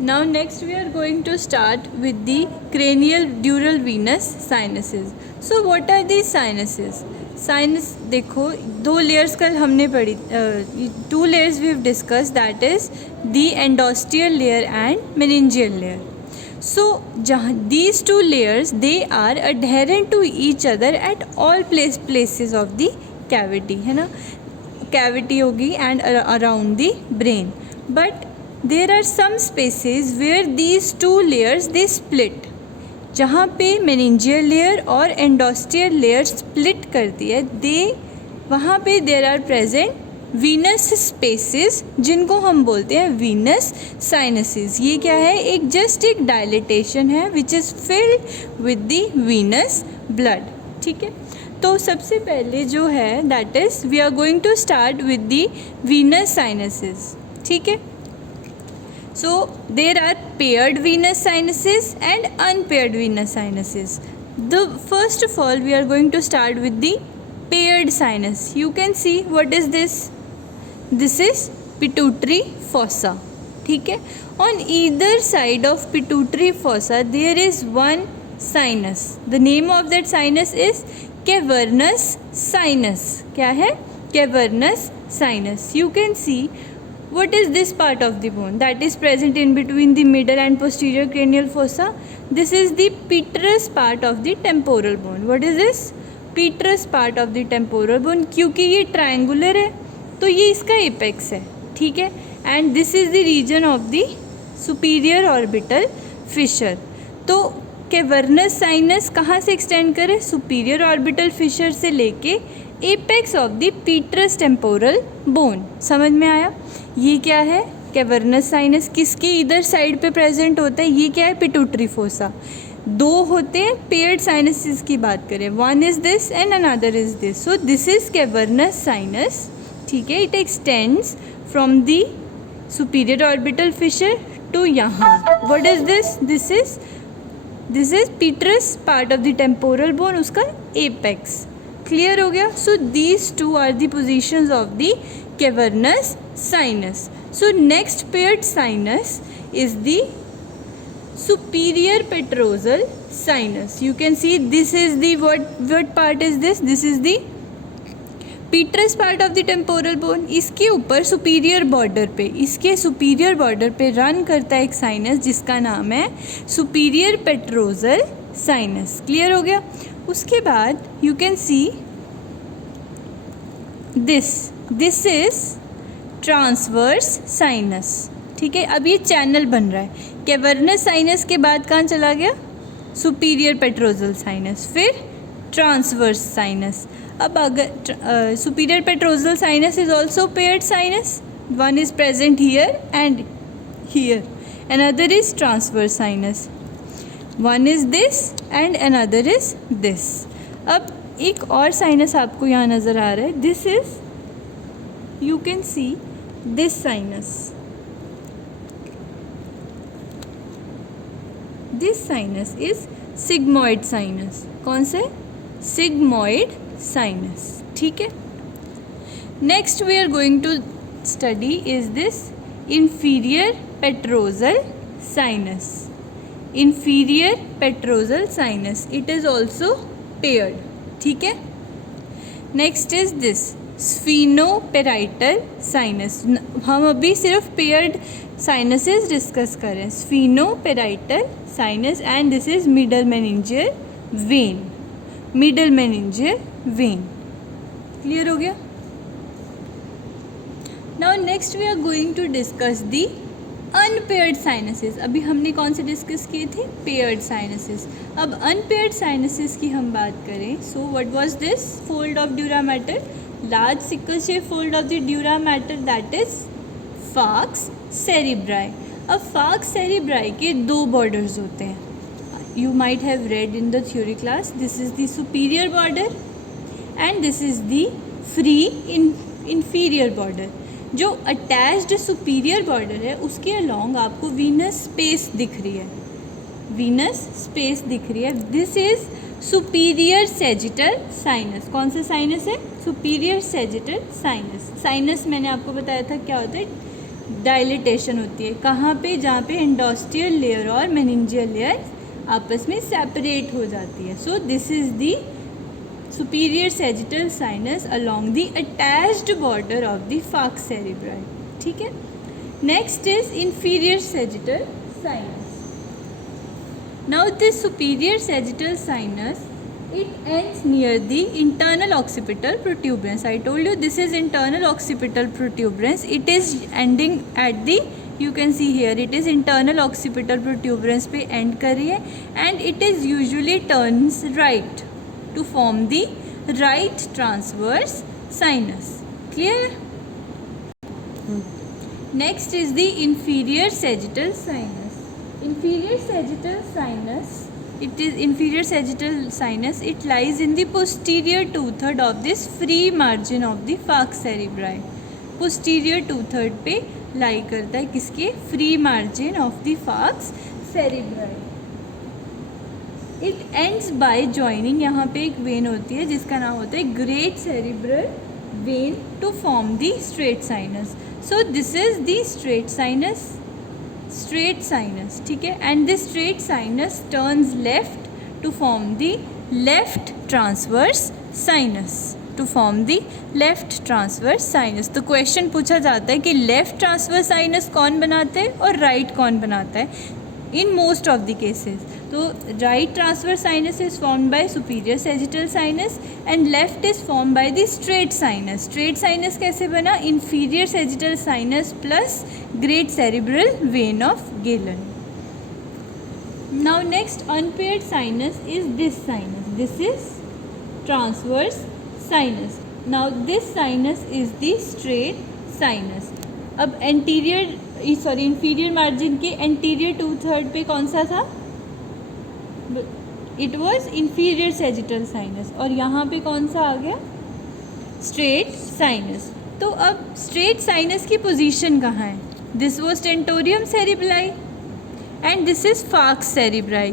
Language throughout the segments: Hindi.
Now next we are going to start with the cranial dural venous sinuses. So what are these sinuses? Sinus देखो, दो लेयर्स कल हमने पढ़ी, two layers we have discuss, that is the endosteal layer and meningeal layer. So जहाँ these two layers they are adherent to each other at all places of the cavity, है ना, कैविटी होगी and around the brain. But there are some spaces where these two layers they split. जहाँ पे मेनिंजियल लेयर और एंडोस्टियल लेयर स्प्लिट करती है, दे वहाँ पे there are present venous spaces जिनको हम बोलते हैं वीनस साइनसेस. ये क्या है? एक जस्ट एक डायलिटेशन है which is filled with the venous blood. ठीक है, तो सबसे पहले जो है that is we are going to start with the venous sinuses. ठीक है, so there are paired venous sinuses and unpaired venous sinuses. The first of all we are going to start with the paired sinus. You can see what is this? This is pituitary fossa. ठीक है, on either side of pituitary fossa there is one sinus. The name of that sinus is cavernous sinus. क्या है? Cavernous sinus. You can see what is this part of the bone that is present in between the middle and posterior cranial fossa? This is the petrous part of the temporal bone. What is this? Petrous part of the temporal bone. क्योंकि ये triangular है तो ये इसका apex है. ठीक है, and this is the region of the superior orbital fissure. तो cavernous sinus कहाँ से extend करे? superior orbital fissure से लेके apex of the petrous temporal bone. समझ में आया? ये क्या है? Cavernous sinus. किसके इधर साइड पे प्रेजेंट होता है? ये क्या है? Pituitary fossa. दो होते हैं पेयर्ड साइनसेस की बात करें, one is this and another is this. So this is cavernous sinus. ठीक है, it extends from the superior orbital fissure to यहाँ. What is this? This is petrous part of the temporal bone, उसका एपेक्स. क्लियर हो गया? So these two are the positions of the cavernous sinus. So next paired sinus is the superior petrosal sinus. You can see this is the what part is this? This is the petrous part of the temporal bone. इसके ऊपर superior border पे, इसके superior border पे रन करता है एक sinus जिसका नाम है superior petrosal sinus. क्लियर हो गया? उसके बाद you can see this is transverse sinus. ठीक है, अब ये चैनल बन रहा है. कैवर्नस साइनस के बाद कहाँ चला गया? सुपीरियर पेट्रोजल साइनस, फिर ट्रांसवर्स साइनस. अब अगर superior petrosal sinus is also paired sinus, one is present here and here, another is transverse sinus. One is this and another is this. अब एक और साइनस आपको यहाँ नज़र आ रहा है. This is, you can see this sinus. This sinus is sigmoid sinus. कौन से? sigmoid sinus. ठीक है, next we are going to study is this inferior petrosal sinus. Inferior petrosal sinus, it is also paired. ठीक है, next is this sphenoparietal sinus. हम अभी सिर्फ पेयर्ड साइनसेस डिस्कस करें. Sphenoparietal sinus and this is middle meningeal vein. Middle meningeal vein. Clear हो गया? Now next we are going to discuss the unpaired sinuses. अभी हमने कौन से डिस्कस किए थे? Paired sinuses. अब अनपेयर्ड साइनसेस की हम बात करें. So what was this? Fold of dura mater, large sickle shape fold of the dura mater, that is falx cerebri. अब falx cerebri के दो borders होते हैं. You might have read in the theory class. This is the superior border and this is the free inferior border. जो attached superior border है उसके along आपको venous space दिख रही है. venous space दिख रही है. This is superior sagittal sinus. कौन सा साइनस है? Superior sagittal sinus. साइनस मैंने आपको बताया था क्या होता है? डायलिटेशन होती है। कहाँ पे? जहाँ पे एंडोस्टियल लेयर और मेनिंजियल लेयर आपस में सेपरेट हो जाती है। सो this is the superior sagittal sinus along the attached border of the fox cerebri. ठीक है। Next is inferior sagittal sinus. Now this superior sagittal sinus, it ends near the internal occipital protuberance. I told you this is internal occipital protuberance. It is ending at the, you can see here, it is internal occipital protuberance पे end कर रही है, and it is usually turns right to form the right transverse sinus. Clear? Next is the inferior sagittal sinus. Inferior sagittal sinus, it lies in the posterior two-third of this free margin of the falx cerebri. Posterior two-third पे lie करता है किसके? free margin of the falx cerebri. It ends by joining, यहाँ पे एक vein होती है जिसका नाम होता है great cerebral vein to form the straight sinus. So this is the straight sinus, ठीक है। And this straight sinus turns left to form the left transverse sinus, तो क्वेश्चन पूछा जाता है कि लेफ्ट ट्रांसवर्स साइनस कौन बनाता है और राइट कौन बनाता है in most of the cases. तो right transverse sinus is formed by superior sagittal sinus and left is form by the straight sinus. Straight sinus कैसे बना? Inferior sagittal sinus plus great cerebral vein of Galen. Now next unpaired sinus is this sinus, this is transverse sinus. Now this sinus is the straight sinus. अब इंफीरियर मार्जिन के एंटीरियर टू थर्ड पे कौन सा था? It was inferior sagittal sinus, और यहाँ पे कौन सा आ गया? Straight sinus. तो अब स्ट्रेट साइनस की पोजीशन कहाँ है? This was tentorium cerebelli and this is falx cerebri.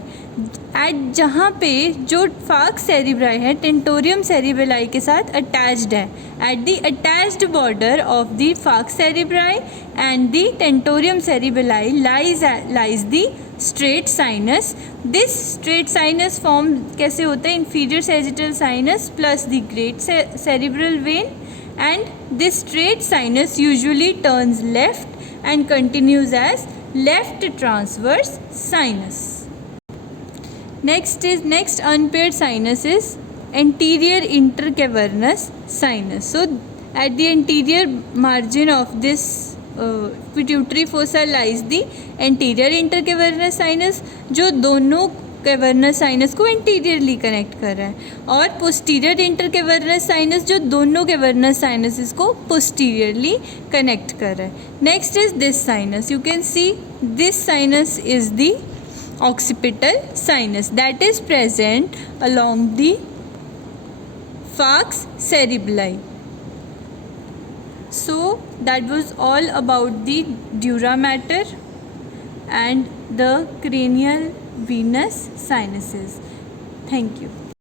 At जहाँ पे जो फाक्स सेरिब्राई है टेंटोरियम सेरिब्लाई के साथ अटैच्ड है, at the attached border of the falx cerebri and the tentorium cerebelli lies the straight sinus. This straight sinus form कैसे होता है? Inferior sagittal sinus plus the great cerebral vein, and this straight sinus usually turns left and continues as left transverse sinus. Next unpaired sinus is anterior intercavernous sinus. So at the anterior margin of this pituitary fossa lies the anterior intercavernous sinus, जो दोनों कैवर्नस साइनस को एंटीरियरली कनेक्ट कर रहा है, और पोस्टीरियर इंटरकैवर्नस साइनस जो दोनों कैवर्नस साइनसेस को पोस्टीरियरली कनेक्ट कर रहा है। Next is this sinus, you can see this sinus is the occipital sinus that is present along the falx cerebelli. So that was all about the dura mater and the cranial venous sinuses. Thank you.